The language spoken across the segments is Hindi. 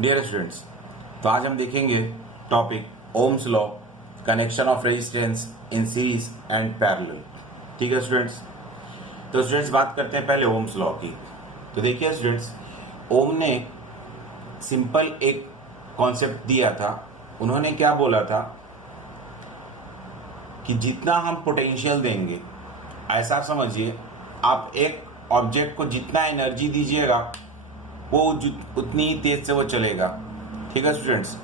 डियर स्टूडेंट्स, तो आज हम देखेंगे topic Ohm's law, connection of resistance in series and parallel. ठीक है स्टूडेंट्स, तो स्टूडेंट्स बात करते हैं पहले ओम्स लॉ की। तो देखिए स्टूडेंट्स, ओम ने सिंपल एक कॉन्सेप्ट दिया था। उन्होंने क्या बोला था कि जितना हम पोटेंशियल देंगे, ऐसा समझिए आप एक ऑब्जेक्ट को जितना एनर्जी दीजिएगा वो उतनी ही तेज से वो चलेगा। ठीक है स्टूडेंट्स,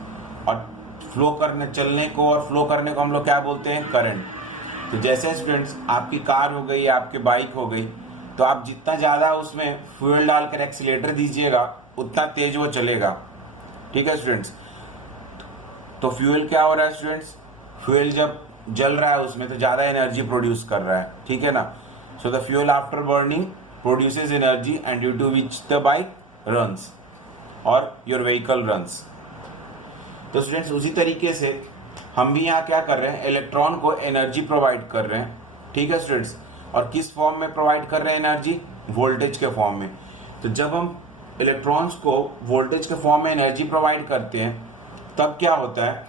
और फ्लो करने चलने को और फ्लो करने को हम लोग क्या बोलते हैं? करंट। तो जैसे स्टूडेंट्स आपकी कार हो गई या आपकी बाइक हो गई, तो आप जितना ज़्यादा उसमें फ्यूल डालकर एक्सीलेटर दीजिएगा उतना तेज वो चलेगा। ठीक है स्टूडेंट्स, तो फ्यूल क्या हो रहा है स्टूडेंट्स? फ्यूल जब जल रहा है उसमें तो ज़्यादा एनर्जी प्रोड्यूस कर रहा है। ठीक है ना? So the fuel after burning produces energy and due to which the bike runs और योर व्हीकल रन्स। तो स्टूडेंट्स उसी तरीके से हम भी यहाँ क्या कर रहे हैं? इलेक्ट्रॉन को एनर्जी प्रोवाइड कर रहे हैं। ठीक है स्टूडेंट्स, और किस फॉर्म में प्रोवाइड कर रहे हैं एनर्जी? वोल्टेज के फॉर्म में। तो जब हम इलेक्ट्रॉन्स को वोल्टेज के फॉर्म में एनर्जी प्रोवाइड करते हैं तब क्या होता है?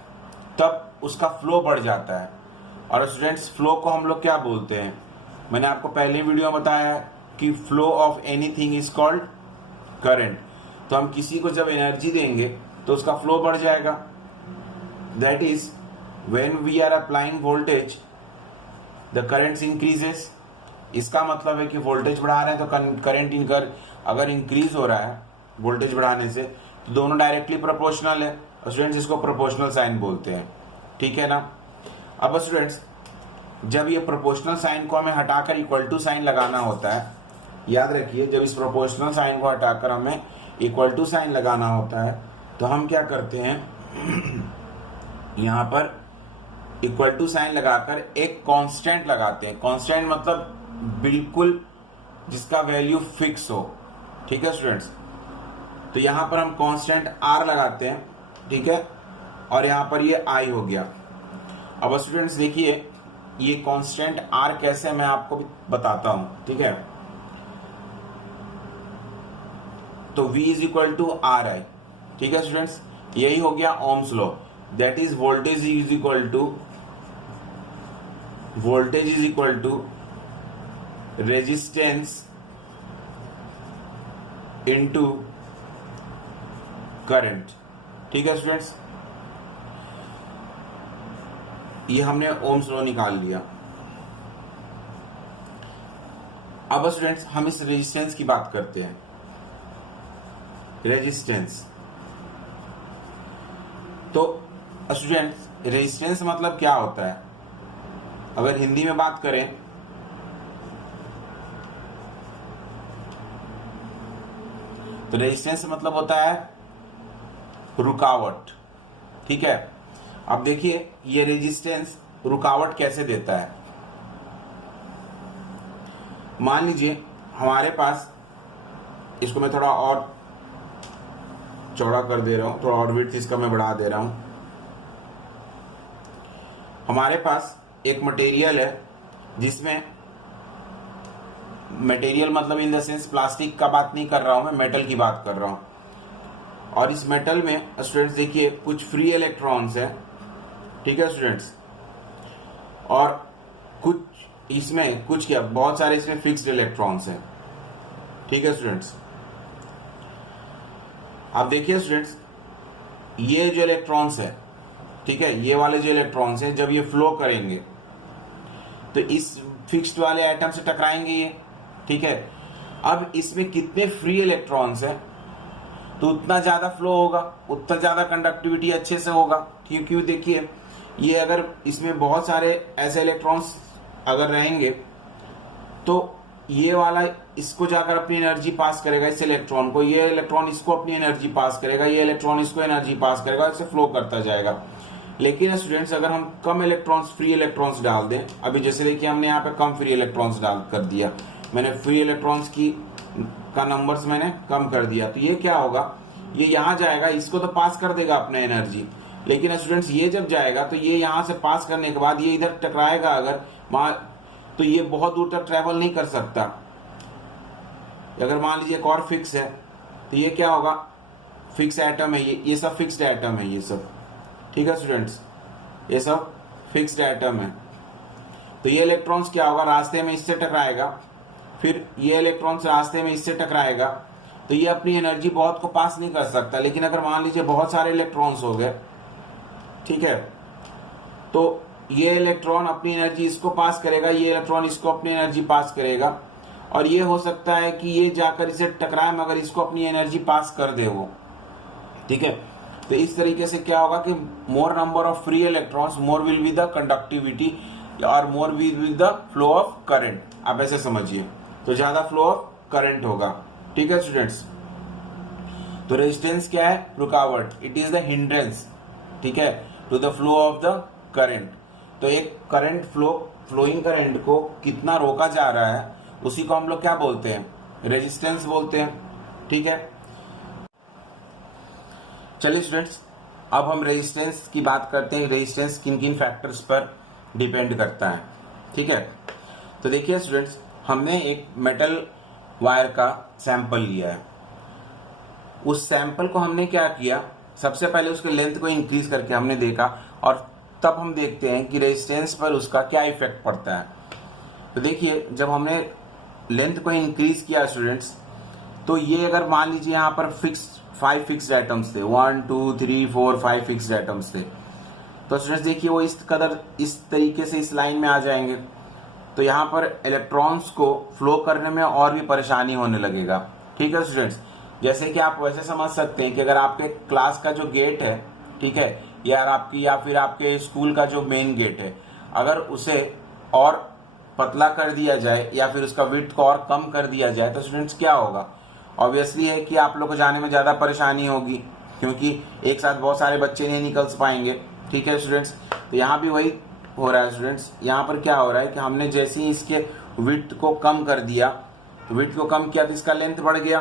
तब उसका फ्लो बढ़ जाता है। और स्टूडेंट्स फ्लो को हम लोग क्या बोलते हैं? मैंने आपको पहले वीडियो में बताया कि flow of anything is called current. तो हम किसी को जब एनर्जी देंगे तो उसका फ्लो बढ़ जाएगा। That is when we are applying voltage the currents increases. इसका मतलब है कि वोल्टेज बढ़ा रहे हैं तो करंट अगर इंक्रीज हो रहा है वोल्टेज बढ़ाने से तो दोनों डायरेक्टली प्रोपोर्शनल है। स्टूडेंट्स इसको प्रोपोर्शनल साइन बोलते हैं। ठीक है ना? अब स्टूडेंट्स जब ये प्रोपोर्शनल साइन को हमें हटाकर इक्वल टू साइन लगाना होता है, याद रखिए जब इस प्रोपोर्शनल साइन को हटाकर हमें इक्वल टू साइन लगाना होता है तो हम क्या करते हैं? यहाँ पर इक्वल टू साइन लगाकर एक कांस्टेंट लगाते हैं। कांस्टेंट मतलब बिल्कुल जिसका वैल्यू फिक्स हो। ठीक है स्टूडेंट्स, तो यहाँ पर हम कांस्टेंट आर लगाते हैं। ठीक है, और यहाँ पर ये आई हो गया। अब स्टूडेंट्स देखिए ये कांस्टेंट आर कैसे मैं आपको भी बताता हूँ। ठीक है, तो V is equal to R I. ठीक है स्टूडेंट्स, यही हो गया Ohm's law. That is voltage is equal to resistance into current. ठीक है स्टूडेंट्स, ये हमने ओम्स लॉ निकाल लिया। अब स्टूडेंट्स हम इस रेजिस्टेंस की बात करते हैं। रेजिस्टेंस, तो स्टूडेंट्स रेजिस्टेंस मतलब क्या होता है? अगर हिंदी में बात करें तो रेजिस्टेंस मतलब होता है रुकावट। ठीक है, अब देखिए ये रेजिस्टेंस रुकावट कैसे देता है। मान लीजिए हमारे पास, इसको मैं थोड़ा और चौड़ा कर दे रहा हूं, थोड़ा और विड्थ इसका मैं बढ़ा दे रहा हूं। हमारे पास एक मटेरियल है जिसमें, मटेरियल मतलब इन द सेंस प्लास्टिक का बात नहीं कर रहा हूं मैं, मेटल की बात कर रहा हूं। और इस मेटल में स्टूडेंट्स देखिए कुछ फ्री इलेक्ट्रॉन्स है। ठीक है स्टूडेंट्स, और कुछ इसमें कुछ क्या बहुत सारे इसमें फिक्स्ड इलेक्ट्रॉन्स है। ठीक है स्टूडेंट्स, अब देखिए स्टूडेंट्स ये जो इलेक्ट्रॉन्स है, ठीक है, ये वाले जो इलेक्ट्रॉन्स हैं जब ये फ्लो करेंगे तो इस फिक्स्ड वाले एटम से टकराएंगे ये। ठीक है, अब इसमें कितने फ्री इलेक्ट्रॉन्स हैं तो उतना ज़्यादा फ्लो होगा, उतना ज़्यादा कंडक्टिविटी अच्छे से होगा। क्योंकि देखिए ये अगर इसमें बहुत सारे ऐसे इलेक्ट्रॉन्स अगर रहेंगे तो ये वाला इसको जाकर अपनी एनर्जी पास करेगा इस इलेक्ट्रॉन को, ये इलेक्ट्रॉन इसको अपनी एनर्जी पास करेगा, ये इलेक्ट्रॉन इसको एनर्जी पास करेगा, इससे फ्लो करता जाएगा। लेकिन स्टूडेंट्स अगर हम कम इलेक्ट्रॉन्स फ्री इलेक्ट्रॉन्स डाल दें, अभी जैसे देखिए हमने यहाँ पे कम फ्री इलेक्ट्रॉन्स डाल कर दिया, मैंने फ्री इलेक्ट्रॉन्स का नंबर्स मैंने कम कर दिया, तो ये क्या होगा? ये यहाँ जाएगा, इसको तो पास कर देगा अपना एनर्जी, लेकिन स्टूडेंट्स ये जब जाएगा तो ये यहाँ से पास करने के बाद ये इधर टकराएगा अगर तो ये बहुत दूर तक ट्रेवल नहीं कर सकता। अगर मान लीजिए एक और फिक्स है तो ये क्या होगा? फिक्स एटम है, ये सब फिक्स्ड एटम है ये सब, ठीक है स्टूडेंट्स, ये सब फिक्स्ड एटम है। तो ये इलेक्ट्रॉन्स क्या होगा, रास्ते में इससे टकराएगा, फिर ये इलेक्ट्रॉन्स रास्ते में इससे टकराएगा, तो ये अपनी एनर्जी बहुत को पास नहीं कर सकता। लेकिन अगर मान लीजिए बहुत सारे इलेक्ट्रॉन्स हो गए, ठीक है, तो ये इलेक्ट्रॉन अपनी एनर्जी इसको पास करेगा, ये इलेक्ट्रॉन इसको अपनी एनर्जी पास करेगा, और ये हो सकता है कि ये जाकर इसे टकराए मगर इसको अपनी एनर्जी पास कर दे वो, ठीक है। तो इस तरीके से क्या होगा कि more number of free electrons more will be the conductivity और more will be the flow of current, आप ऐसे समझिए, तो ज्यादा फ्लो ऑफ करंट होगा, ठीक है स्टूडेंट्स। तो रेजिस्टेंस क्या है, रुकावट, इट इज द हिंड्रेंस, ठीक है, to the flow of the current. तो एक करंट फ्लोइंग करंट को कितना रोका जा रहा है उसी को हम लोग क्या बोलते हैं, रेजिस्टेंस बोलते हैं, ठीक है। चलिए स्टूडेंट्स, अब हम रेजिस्टेंस की बात करते हैं, रेजिस्टेंस किन किन फैक्टर्स पर डिपेंड करता है, ठीक है। तो देखिए स्टूडेंट्स, हमने एक मेटल वायर का सैंपल लिया है, उस सैंपल को हमने क्या किया, सबसे पहले उसके लेंथ को इंक्रीज करके हमने देखा, और तब हम देखते हैं कि रेजिस्टेंस पर उसका क्या इफेक्ट पड़ता है। तो देखिए, जब हमने लेंथ को इंक्रीज किया स्टूडेंट्स, तो ये अगर मान लीजिए यहाँ पर 5 फिक्स्ड एटम्स थे, 1 2 3 4 5 फिक्स्ड एटम्स थे, तो स्टूडेंट्स देखिए वो इस तरीके से इस लाइन में आ जाएंगे, तो यहाँ पर इलेक्ट्रॉन्स को फ्लो करने में और भी परेशानी होने लगेगा, ठीक है स्टूडेंट्स। जैसे कि आप वैसे समझ सकते हैं कि अगर आपके क्लास का जो गेट है, ठीक है, या फिर आपके स्कूल का जो मेन गेट है, अगर उसे और पतला कर दिया जाए या फिर उसका विड्थ को और कम कर दिया जाए, तो स्टूडेंट्स क्या होगा, ऑब्वियसली है कि आप लोग को जाने में ज़्यादा परेशानी होगी, क्योंकि एक साथ बहुत सारे बच्चे नहीं निकल पाएंगे, ठीक है स्टूडेंट्स। तो यहाँ भी वही हो रहा है स्टूडेंट्स, यहाँ पर क्या हो रहा है कि हमने जैसे ही इसके विड्थ को कम कर दिया, तो विड्थ को कम किया तो इसका लेंथ बढ़ गया,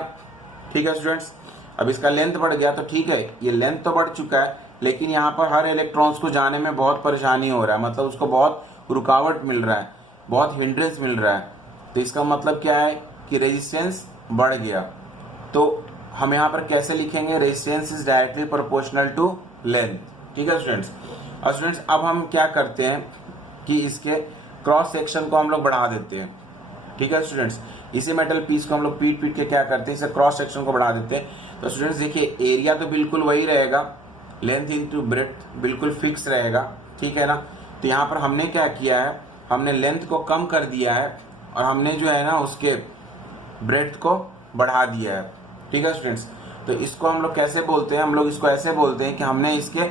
ठीक है स्टूडेंट्स। अब इसका लेंथ बढ़ गया तो ठीक है, ये लेंथ तो बढ़ चुका है, लेकिन यहाँ पर हर इलेक्ट्रॉन्स को जाने में बहुत परेशानी हो रहा है, मतलब उसको बहुत रुकावट मिल रहा है, बहुत हिंड्रेंस मिल रहा है। तो इसका मतलब क्या है कि रेजिस्टेंस बढ़ गया। तो हम यहाँ पर कैसे लिखेंगे, resistance is directly proportional to length, ठीक है स्टूडेंट्स। और स्टूडेंट्स अब हम क्या करते हैं कि इसके क्रॉस सेक्शन को हम लोग बढ़ा देते हैं, ठीक है स्टूडेंट्स। इसी मेटल पीस को हम लोग पीट के क्या करते हैं, इसे क्रॉस सेक्शन को बढ़ा देते हैं। तो स्टूडेंट्स देखिए, एरिया तो बिल्कुल वही रहेगा, लेंथ इनटू ब्रेड्थ बिल्कुल फिक्स रहेगा, ठीक है ना। तो यहाँ पर हमने क्या किया है, हमने लेंथ को कम कर दिया है और हमने जो है ना उसके ब्रेड्थ को बढ़ा दिया है, ठीक है स्टूडेंट्स। तो इसको हम लोग कैसे बोलते हैं, हम लोग इसको ऐसे बोलते हैं कि हमने इसके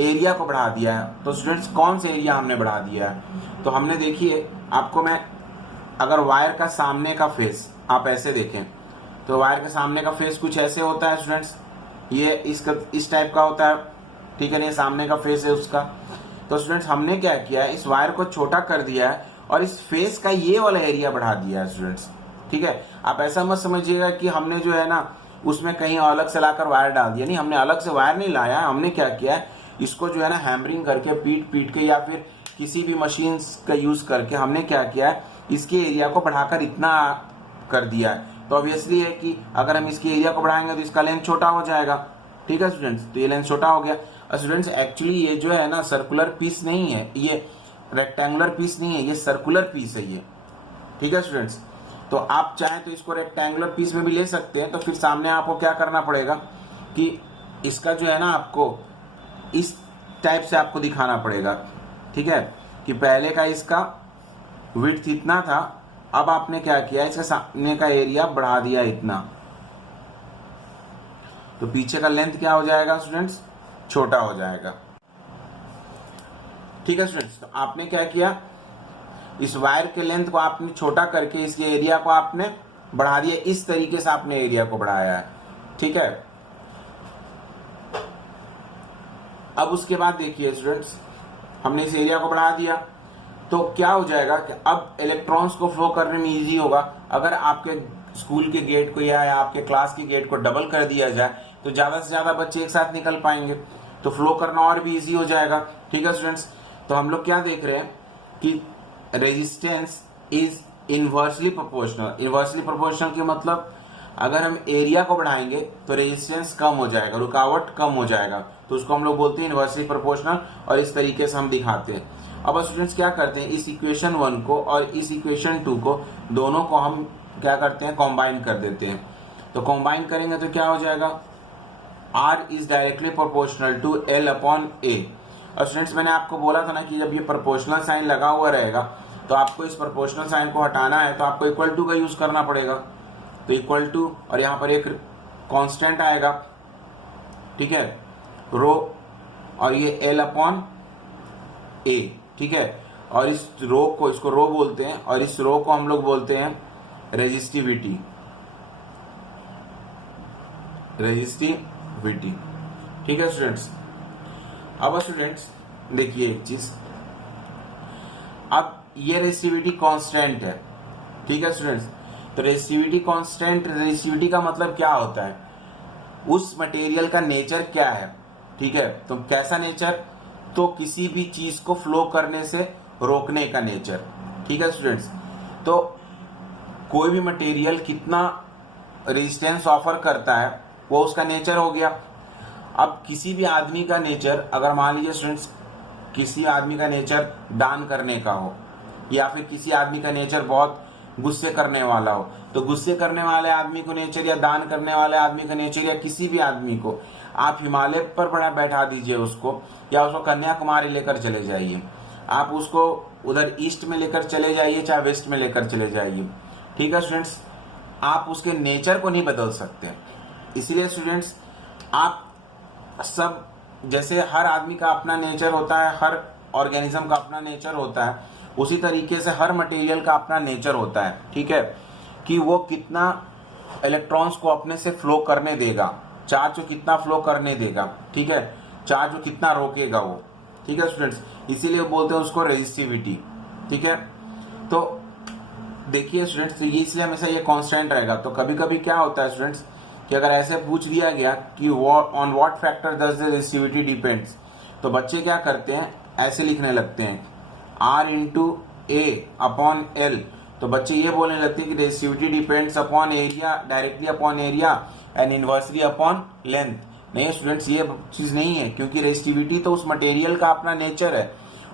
एरिया को बढ़ा दिया है। तो स्टूडेंट्स कौन से एरिया हमने बढ़ा दिया है, तो हमने देखिए, आपको मैं अगर वायर का सामने का फेस आप ऐसे देखें, तो वायर के सामने का फेस कुछ ऐसे होता है स्टूडेंट्स, ये इस टाइप का होता है, ठीक है ना, ये सामने का फेस है उसका। तो स्टूडेंट्स हमने क्या किया है, इस वायर को छोटा कर दिया है और इस फेस का ये वाला एरिया बढ़ा दिया है स्टूडेंट्स, ठीक है। आप ऐसा मत समझिएगा कि हमने जो है ना उसमें कहीं अलग से लाकर वायर डाल दिया, नहीं, हमने अलग से वायर नहीं लाया, हमने क्या किया है, इसको जो है ना हैमरिंग करके पीट के या फिर किसी भी मशीन का यूज करके हमने क्या किया है, इसके एरिया को बढ़ाकर इतना कर दिया है। तो ऑब्वियसली है कि अगर हम इसके एरिया को बढ़ाएंगे तो इसका लेंथ छोटा हो जाएगा, ठीक है स्टूडेंट्स। तो ये लेंथ छोटा हो गया। स्टूडेंट्स एक्चुअली ये जो है ना सर्कुलर पीस नहीं है, ये रेक्टेंगुलर पीस नहीं है, ये सर्कुलर पीस है ये, ठीक है स्टूडेंट्स। तो आप चाहें तो इसको रेक्टेंगुलर पीस में भी ले सकते हैं। तो फिर सामने आपको क्या करना पड़ेगा कि इसका जो है ना आपको इस टाइप से आपको दिखाना पड़ेगा, ठीक है, कि पहले का इसका विड्थ इतना था, अब आपने क्या किया, इसका सामने का एरिया बढ़ा दिया इतना, तो पीछे का लेंथ क्या हो जाएगा स्टूडेंट्स, छोटा हो जाएगा, ठीक है स्टूडेंट्स। तो आपने क्या किया, इस वायर के लेंथ को आपने छोटा करके इसके एरिया को आपने बढ़ा दिया, इस तरीके से आपने एरिया को बढ़ाया है, ठीक है। अब उसके बाद देखिए स्टूडेंट्स, हमने इस एरिया को बढ़ा दिया तो क्या हो जाएगा कि अब इलेक्ट्रॉन्स को फ्लो करने में इजी होगा। अगर आपके स्कूल के गेट को या आपके क्लास के गेट को डबल कर दिया जाए तो ज्यादा से ज्यादा बच्चे एक साथ निकल पाएंगे, तो फ्लो करना और भी इजी हो जाएगा, ठीक है स्टूडेंट्स। तो हम लोग क्या देख रहे हैं कि resistance is inversely proportional. Inversely proportional के मतलब अगर हम एरिया को बढ़ाएंगे तो रेजिस्टेंस कम हो जाएगा, रुकावट कम हो जाएगा, तो उसको हम लोग बोलते हैं इन्वर्सली प्रोपोर्शनल, और इस तरीके से हम दिखाते हैं। अब स्टूडेंट्स क्या करते हैं, इस इक्वेशन 1 को और इस इक्वेशन 2 को, दोनों को हम क्या करते हैं, कॉम्बाइन कर देते हैं। तो कॉम्बाइन करेंगे तो क्या हो जाएगा, R is directly proportional to L upon A। और स्टूडेंट्स मैंने आपको बोला था ना कि जब ये प्रोपोर्शनल साइन लगा हुआ रहेगा तो आपको इस प्रोपोर्शनल साइन को हटाना है तो आपको इक्वल टू का यूज करना पड़ेगा। तो इक्वल टू, और यहाँ पर एक कांस्टेंट आएगा, ठीक है, रो, और ये L अपॉन A, ठीक है। और इस रो को, इसको रो बोलते हैं, और इस रो को हम लोग बोलते हैं रेजिस्टिविटी, ठीक है स्टूडेंट्स। अब स्टूडेंट्स देखिए एक चीज, अब ये रेजिस्टिविटी कांस्टेंट है, ठीक है स्टूडेंट्स। तो रेजिस्टिविटी कांस्टेंट, रेजिस्टिविटी का मतलब क्या होता है, उस मटेरियल का नेचर क्या है, ठीक है। तो कैसा नेचर, तो किसी भी चीज को फ्लो करने से रोकने का नेचर, ठीक है स्टूडेंट्स। तो कोई भी मटेरियल कितना रेजिस्टेंस ऑफर करता है वो उसका नेचर हो गया। अब किसी भी आदमी का नेचर, अगर मान लीजिए स्टूडेंट्स किसी आदमी का नेचर दान करने का हो, या फिर किसी आदमी का नेचर बहुत गुस्से करने वाला हो, तो गुस्से करने वाले आदमी को नेचर, या दान करने वाले आदमी का नेचर, या किसी भी आदमी को आप हिमालय पर बड़ा बैठा दीजिए उसको, या उसको कन्याकुमारी लेकर चले जाइए, आप उसको उधर ईस्ट में लेकर चले जाइए चाहे वेस्ट में लेकर चले जाइए, ठीक है स्टूडेंट्स, आप उसके नेचर को नहीं बदल सकते। इसलिए स्टूडेंट्स आप सब, जैसे हर आदमी का अपना नेचर होता है, हर ऑर्गेनिज्म का अपना नेचर होता है, उसी तरीके से हर मटेरियल का अपना नेचर होता है, ठीक है, कि वो कितना इलेक्ट्रॉन्स को अपने से फ्लो करने देगा, चार्ज को कितना फ्लो करने देगा, ठीक है, चार्ज को कितना रोकेगा वो, ठीक है स्टूडेंट्स। इसीलिए बोलते हैं उसको रेजिस्टिविटी, ठीक है। तो देखिए स्टूडेंट्स, ये इसलिए हमेशा ये कांस्टेंट रहेगा। तो कभी कभी क्या होता है स्टूडेंट्स कि अगर ऐसे पूछ लिया गया कि on what factor does the resistivity depends, तो बच्चे क्या करते हैं, ऐसे लिखने लगते हैं R into A upon L। तो बच्चे ये बोलने लगते हैं कि resistivity depends upon area, directly upon area and inversely upon length. नहीं स्टूडेंट्स, ये चीज नहीं है, क्योंकि रेजिस्टिविटी तो उस मटेरियल का अपना नेचर है,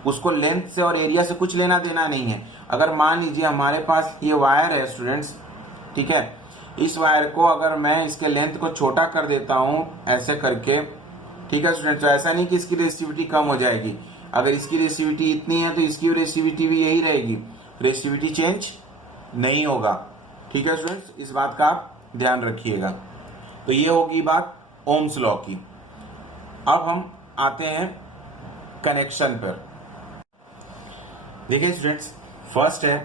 उसको लेंथ से और एरिया से कुछ लेना देना नहीं है। अगर मान लीजिए हमारे पास ये वायर है स्टूडेंट्स, ठीक है, इस वायर को अगर मैं इसके लेंथ को छोटा कर देता हूं ऐसे करके, ठीक है स्टूडेंट्स, तो ऐसा नहीं कि इसकी रेजिस्टिविटी कम हो जाएगी। अगर इसकी रेजिस्टिविटी इतनी है तो इसकी रेजिस्टिविटी भी यही रहेगी, रेजिस्टिविटी चेंज नहीं होगा, ठीक है स्टूडेंट्स, इस बात का आप ध्यान रखिएगा। तो ये होगी बात ओम्स लॉ की। अब हम आते हैं कनेक्शन पर। देखिए स्टूडेंट्स, फर्स्ट है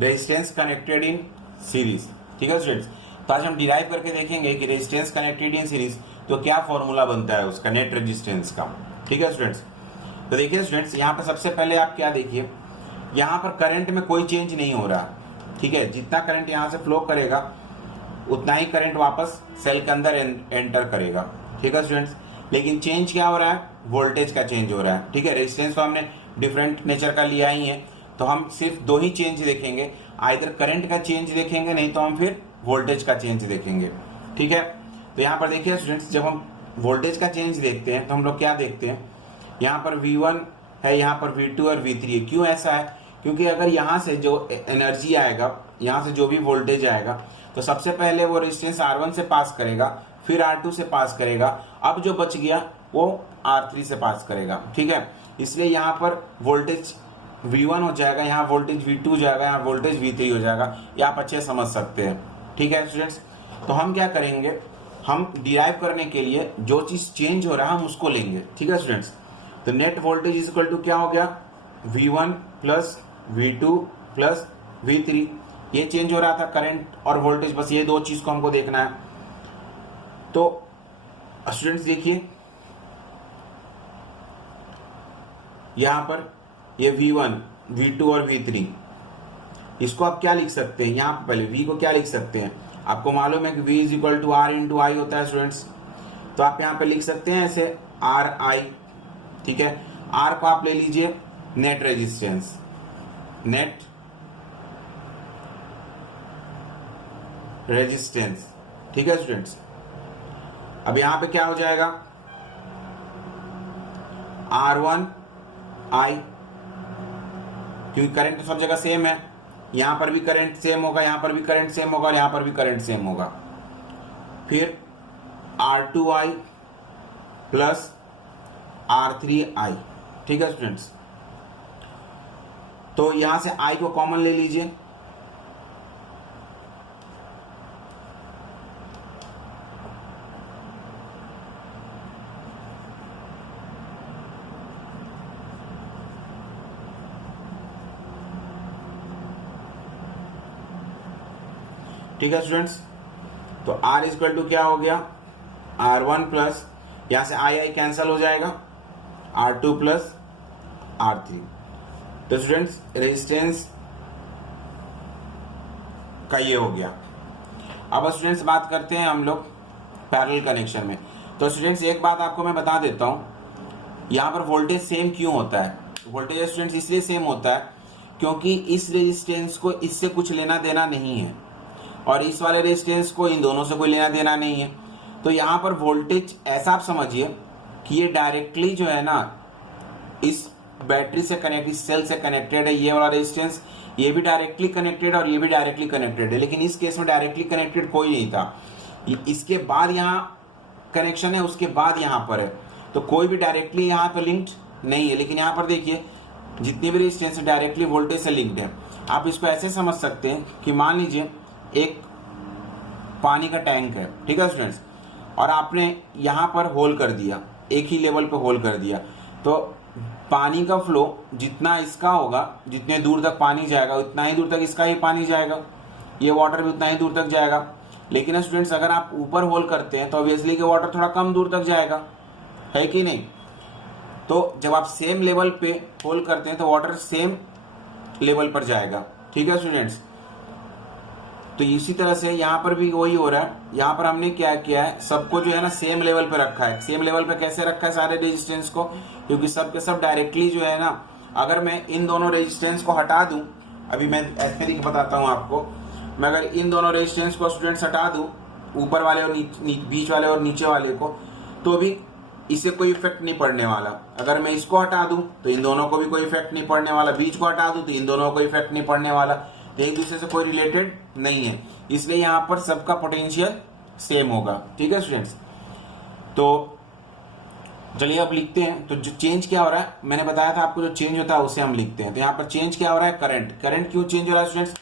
रेजिस्टेंस कनेक्टेड इन सीरीज, ठीक है स्टूडेंट्स। तो आज हम डिराइव करके देखेंगे कि रेजिस्टेंस कनेक्टेड इन सीरीज तो क्या फॉर्मूला बनता है उसका, नेट रेजिस्टेंस का, ठीक है स्टूडेंट्स। तो देखिए स्टूडेंट्स, यहाँ पर सबसे पहले आप क्या देखिए, यहाँ पर करंट में कोई चेंज नहीं हो रहा, ठीक है, जितना करंट यहाँ से फ्लो करेगा उतना ही करंट वापस सेल के अंदर एंटर करेगा, ठीक है स्टूडेंट्स। लेकिन चेंज क्या हो रहा है, वोल्टेज का चेंज हो रहा है, ठीक है। रेजिस्टेंस तो हमने डिफरेंट नेचर का लिया ही है, तो हम सिर्फ दो ही चेंज देखेंगे, आइदर करंट का चेंज देखेंगे, नहीं तो हम फिर वोल्टेज का चेंज देखेंगे, ठीक है। तो यहाँ पर देखिए स्टूडेंट्स, जब हम वोल्टेज का चेंज देखते हैं तो हम लोग क्या देखते हैं, यहाँ पर V1 है, यहाँ पर V2 और V3 है। क्यों ऐसा है, क्योंकि अगर यहाँ से जो एनर्जी आएगा, यहाँ से जो भी वोल्टेज आएगा, तो सबसे पहले वो रेजिस्टेंस R1 से पास करेगा, फिर R2 से पास करेगा, अब जो बच गया वो R3 से पास करेगा, ठीक है। इसलिए यहाँ पर वोल्टेज V1 हो जाएगा, यहाँ वोल्टेज V2 हो जाएगा, यहाँ वोल्टेज V3 हो जाएगा। ये आप अच्छे समझ सकते हैं, ठीक है स्टूडेंट्स। तो हम क्या करेंगे, हम डिराइव करने के लिए जो चीज चेंज हो रहा है हम उसको लेंगे, ठीक है स्टूडेंट्स। तो net voltage is equal to क्या हो गया, V1 plus V2 plus V3। ये चेंज हो रहा था करंट और वोल्टेज, बस ये दो चीज को हमको देखना है। तो स्टूडेंट्स देखिए, यहां पर ये V1, V2 और V3, इसको आप क्या लिख सकते हैं, यहां पर पहले V को क्या लिख सकते हैं, आपको मालूम है कि V is equal to R into I होता है स्टूडेंट्स। तो आप यहां पे लिख सकते हैं ऐसे RI, ठीक है। R को आप ले लीजिए नेट रेजिस्टेंस, नेट रेजिस्टेंस। ठीक है स्टूडेंट्स, अब यहां पे क्या हो जाएगा, R1I, क्योंकि करंट तो सब जगह सेम है, यहां पर भी करंट सेम होगा, यहां पर भी करंट सेम होगा और यहां पर भी करंट सेम होगा। फिर R2I प्लस R3I। ठीक है स्टूडेंट्स, तो यहां से I को कॉमन ले लीजिए, ठीक है स्टूडेंट्स। तो R इक्वल टू क्या हो गया, R1 प्लस, यहां से I कैंसिल हो जाएगा, R2 प्लस R3। तो स्टूडेंट्स रेजिस्टेंस का ये हो गया। अब स्टूडेंट्स बात करते हैं हम लोग पैरेलल कनेक्शन में। तो स्टूडेंट्स एक बात आपको मैं बता देता हूं, यहां पर वोल्टेज सेम क्यों होता है। वोल्टेज स्टूडेंट्स इसलिए सेम होता है क्योंकि इस रेजिस्टेंस को इससे कुछ लेना देना नहीं है और इस वाले रेजिस्टेंस को इन दोनों से कोई लेना देना नहीं है। तो यहाँ पर वोल्टेज ऐसा आप समझिए कि ये डायरेक्टली जो है ना इस बैटरी से कनेक्ट, इस सेल से कनेक्टेड है, ये वाला रेजिस्टेंस ये भी डायरेक्टली कनेक्टेड है और ये भी डायरेक्टली कनेक्टेड है। लेकिन इस केस में डायरेक्टली कनेक्टेड कोई नहीं था, इसके बाद यहाँ कनेक्शन है, उसके बाद यहाँ पर है, तो कोई भी डायरेक्टली यहाँ पर लिंक्ड नहीं है। लेकिन यहाँ पर देखिए जितने भी रेजिस्टेंस डायरेक्टली वोल्टेज से लिंक्ड है। आप इसको ऐसे समझ सकते हैं कि मान लीजिए एक पानी का टैंक है, ठीक है स्टूडेंट्स, और आपने यहाँ पर होल कर दिया, एक ही लेवल पे होल कर दिया, तो पानी का फ्लो जितना इसका होगा, जितने दूर तक पानी जाएगा उतना ही दूर तक इसका ही पानी जाएगा, ये वाटर भी उतना ही दूर तक जाएगा। लेकिन स्टूडेंट्स अगर आप ऊपर होल करते हैं तो ऑब्वियसली कि वाटर थोड़ा कम दूर तक जाएगा, है कि नहीं। तो जब आप सेम लेवल पे होल करते हैं तो वाटर सेम लेवल पर जाएगा, ठीक है स्टूडेंट्स। तो इसी तरह से यहाँ पर भी वही हो रहा है, यहाँ पर हमने क्या किया है, सबको जो है ना सेम लेवल पे रखा है। सेम लेवल पे कैसे रखा है सारे रेजिस्टेंस को, क्योंकि सब के सब डायरेक्टली जो है ना, अगर मैं इन दोनों रेजिस्टेंस को हटा दूं, अभी मैं ऐसे तरीके बताता हूँ आपको, मैं अगर इन दोनों रेजिस्टेंस को स्टूडेंट्स हटा दूं, ऊपर वाले और बीच वाले और नीचे वाले को, तो भी इससे कोई इफेक्ट नहीं पड़ने वाला। अगर मैं इसको हटा दूं तो इन दोनों को भी कोई इफेक्ट नहीं पड़ने वाला, बीच को हटा दूं तो इन दोनों को इफेक्ट नहीं पड़ने वाला, एक दूसरे से कोई रिलेटेड नहीं है, इसलिए यहाँ पर सबका पोटेंशियल सेम होगा, ठीक है स्टूडेंट्स। तो चलिए अब लिखते हैं, तो जो चेंज क्या हो रहा है, मैंने बताया था आपको जो चेंज होता है उसे हम लिखते हैं। तो यहाँ पर चेंज क्या हो रहा है, करंट। करंट क्यों चेंज हो रहा है स्टूडेंट्स,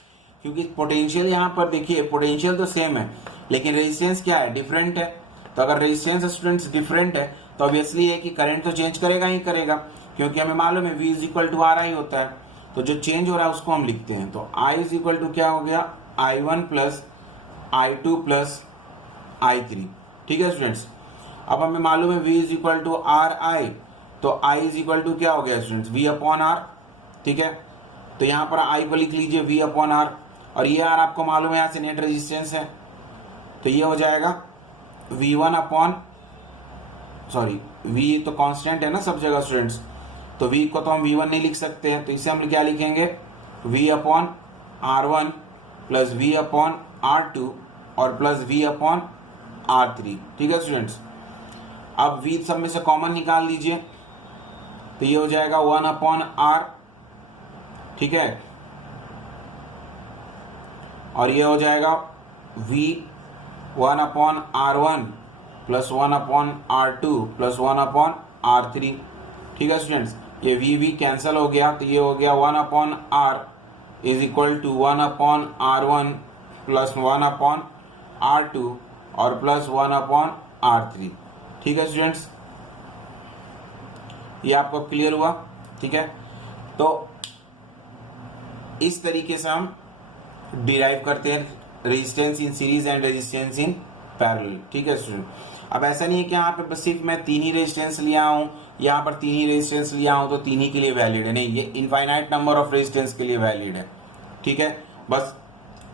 क्योंकि पोटेंशियल यहाँ पर देखिए, पोटेंशियल तो सेम है लेकिन रेजिस्टेंस क्या है, डिफरेंट है। तो अगर रेजिस्टेंस स्टूडेंट्स डिफरेंट है तो ऑब्वियसली है कि करंट तो चेंज करेगा ही करेगा, क्योंकि हमें मालूम है V is equal to RI होता है। तो जो चेंज हो रहा है उसको हम लिखते हैं। तो I इज इक्वल टू क्या हो गया, I1 plus I2 plus I3, ठीक है स्टूडेंट्स। अब हमें मालूम है V is equal to RI, तो I इज इक्वल टू क्या हो गया स्टूडेंट्स, V अपॉन R, ठीक है। तो यहाँ पर I को लिख लीजिए V अपॉन R, और ये R आपको मालूम है यहाँ से नेट रेजिस्टेंस है, तो ये हो जाएगा V1 अपॉन, सॉरी V तो कांस्टेंट है ना सब जगह स्टूडेंट्स, तो V को तो हम V1 नहीं लिख सकते हैं, तो इसे हम क्या लिखेंगे, V upon R1 plus V upon R2 और प्लस V अपॉन R3, ठीक है स्टूडेंट्स। अब V सब में से कॉमन निकाल लीजिए, तो ये हो जाएगा 1 अपॉन R, ठीक है, और ये हो जाएगा V 1 upon R1 plus 1 upon R2 plus 1 upon R3, ठीक है स्टूडेंट्स। ये V कैंसिल हो गया, तो ये हो गया 1 upon R is equal to 1 upon R1 plus 1 upon R2 और प्लस 1 अपॉन R3, ठीक है स्टूडेंट्स। ये आपको क्लियर हुआ, ठीक है। तो इस तरीके से हम डिराइव करते हैं resistance in series and resistance in parallel, ठीक है स्टूडेंट। अब ऐसा नहीं है कि यहाँ पे बस सिर्फ मैं 3 ही रेजिस्टेंस लिया हूँ, यहाँ पर 3 ही रेजिस्टेंस लिया हूँ तो 3 ही के लिए वैलिड है, नहीं, ये इनफाइनाइट नंबर ऑफ रेजिस्टेंस के लिए वैलिड है, ठीक है। बस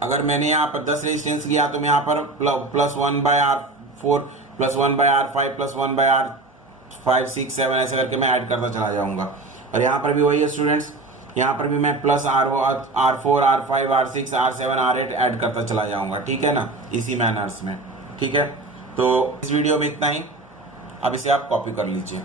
अगर मैंने यहाँ पर 10 रेजिस्टेंस लिया तो मैं यहाँ पर plus 1/R4 plus 1/R5 plus 1/R5 6 7 ऐसे करके मैं ऐड करता चला जाऊंगा। और यहाँ पर भी वही है स्टूडेंट्स, यहाँ पर भी मैं plus R4 R5 R6 R7 R8 add करता चला जाऊंगा, ठीक है ना, इसी मैनर्स में। ठीक है, तो इस वीडियो में इतना ही। अब इसे आप कॉपी कर लीजिए।